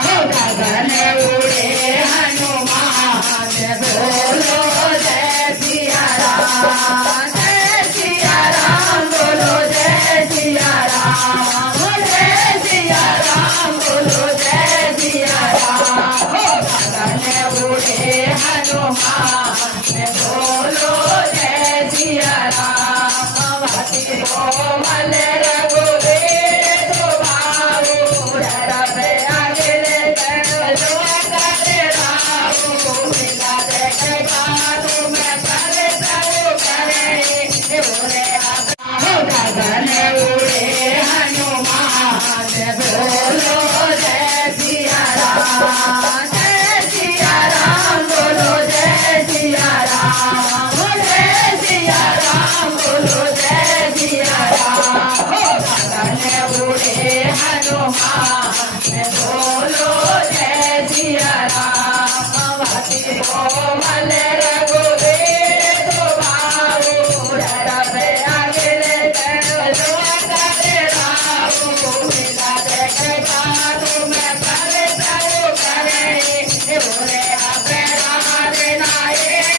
गगन उड़े हनुमान बोलो जय सिया राम, जय सिया राम बोलो जय सिया राम, जय सिया राम बोलो जय सिया राम। गगन उड़े हनुमान बोलो जय सिया राम, अति कोमल रघुवीर सुभाऊ रव अगले चलो करे राहु मिला देखे काहू मैं करे सब करे बोले गगन उड़े हनुमान बोलो जय सिया राम, जय सिया राम बोलो जय सिया राम, जय सिया राम बोलो जय सिया राम। गगन उड़े हनुमान बोलो जय सिया राम, अति कोमल